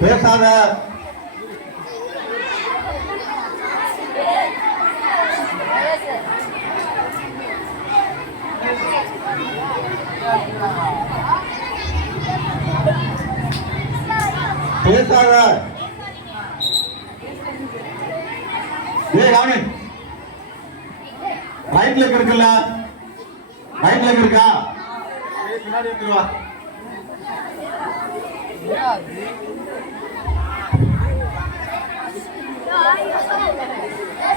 பேசாத. பேசாத. Right leg இருக்குல்ல, ரைட் லெக் இருக்கா? பின்னாடி எடுத்துருவா.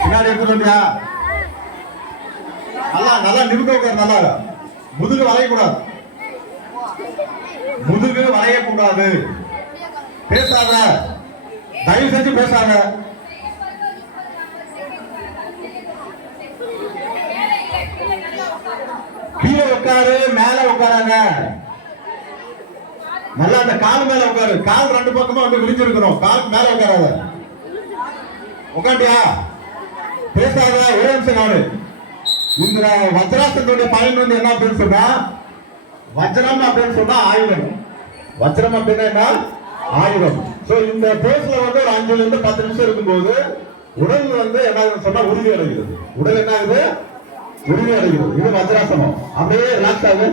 பின்னாடி எடுத்துட்டு வந்தியா? நல்லா நல்லா நிமிர்ந்து உட்கார். நல்லா முதுகு வளையக்கூடாது, முதுகு வளையக்கூடாது. பேசாத, தயவு செஞ்சு பேசாத. கீழே உட்காரு, மேல உட்காராங்க. நல்லா அந்த கால் மேல உட்காரு. கால் ரெண்டு பக்கமா வந்து விரிஞ்சிருக்கணும். கால் மேல உட்காராத. உட்காண்டியா? பேசாத. ஒரே நிமிஷம் நானு. இந்த வஜ்ராசனுடைய பயன் வந்து என்ன அப்படின்னு சொன்னா, வஜ்ரம் அப்படின்னு சொன்னா ஆயுதம். வஜ்ரம் அப்படின்னா என்ன? ஆயுதம். சோ இந்த பேஸ்ல வந்து ஒரு 5 ல இருந்து 10 நிமிஷம் இருக்கும்போது உடல் வந்து என்ன சொன்னா உறுதி அடைகிறது. உடல் என்ன ஆகுது? உறுதி அடைகிறது. இது வஜ்ராசனம். அப்படியே ரிலாக்ஸ் ஆகு.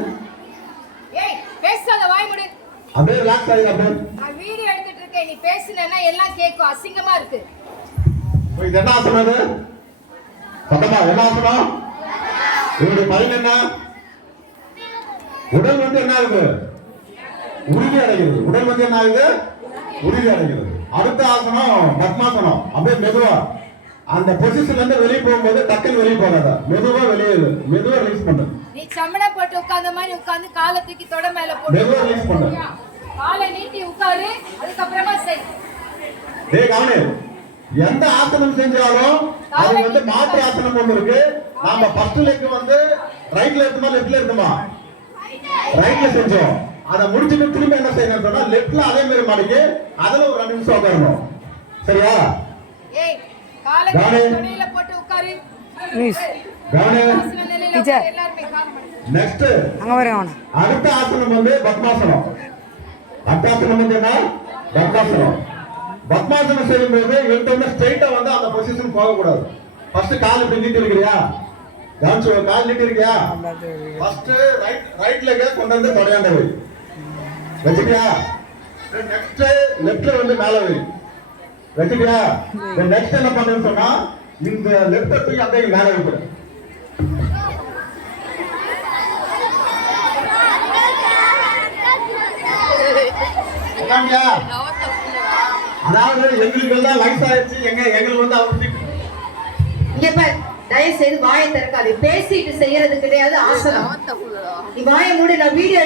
ஏய் பேசாத, வாய் மூடு. அப்படியே ரிலாக்ஸ் ஆகு. அப்படியே நான் வீடியோ எடுத்துட்டு இருக்கேன். நீ பேசுனேன்னா எல்லாம் கேட்கும். அசிங்கமா இருக்கு. இது என்ன ஆசனம்? இது சத்தமா என்ன ஆசனம்? உங்களுடைய பயன் என்ன? உடல் வந்து என்ன ஆகுது? உறுதி அடைகிறது. உடல் வந்து என்ன ஆகுது? உறுதி அடைகிறது. அடுத்த ஆசனம் பத்மாசனம். அப்படியே மெதுவா அந்த பொசிஷன்ல இருந்து வெளியே போகும்போது டக்குன்னு வெளியே போகாத, மெதுவா வெளியே மெதுவா ரிலீஸ் பண்ணு. நீ சமண போட்டு உட்கார்ந்த மாதிரி உட்கார்ந்து காலை தூக்கி தொட மேல போடு. மெதுவா ரிலீஸ் பண்ணு. காலை நீட்டி உட்காரு. அதுக்கு அப்புறமா செய். டேய் கவனி, எந்த ஆசனம் செஞ்சாலும் அது வந்து மாற்று ஆசனம் ஒன்று இருக்கு. நாம ஃபர்ஸ்ட் லெக் வந்து ரைட்ல இருக்குமா லெஃப்ட்ல இருக்குமா? ரைட்ல செஞ்சோம். அதை முடிச்சுட்டு திரும்ப என்ன செய்யணும் சொன்னா லெஃப்ட்ல அதே மாதிரி மடக்கி அதுல ஒரு 2 நிமிஷம் உட்காரணும். சரியா? ஏய் காலை தொடையில போட்டு உட்காரு. கவனி. டீச்சர் எல்லாரும் கால் பண்ணு. நெக்ஸ்ட் அங்க வரேன். அடுத்த ஆசனம் வந்து பத்மாசனம். அடுத்த ஆசனம் வந்து என்ன? பத்மாசனம். பத்மாசனம் செய்யும்போது எடுத்தோம்னா ஸ்ட்ரைட்டா வந்து அந்த பொசிஷன் போக கூடாது. ஃபர்ஸ்ட் கால் இப்படி நீட்டி இருக்கிறியா? கவனிச்சு கால் நீட்டி இருக்கியா? ஃபர்ஸ்ட் ரைட் லெக் கொண்டு வந்து தொடையாண்ட வை. வச்சிட்டியா? நெக்ஸ்ட் லெஃப்ட்ல வந்து மேல வை. வச்சிட்டியா? நெக்ஸ்ட் என்ன பண்ணணும்னு சொன்னா இந்த லெஃப்ட் தூக்கி அப்படியே மேல வைக்கிற. அதாவது எங்களுக்கு எல்லாம் வயசாயிடுச்சு. எங்களுக்கு வந்து அவருக்கு இங்க பாரு, தயவு செய்து வாயை திறக்காது. பேசிட்டு செய்யறது கிடையாது ஆசனம். நீ வாயை மூடி. நான் வீடியோ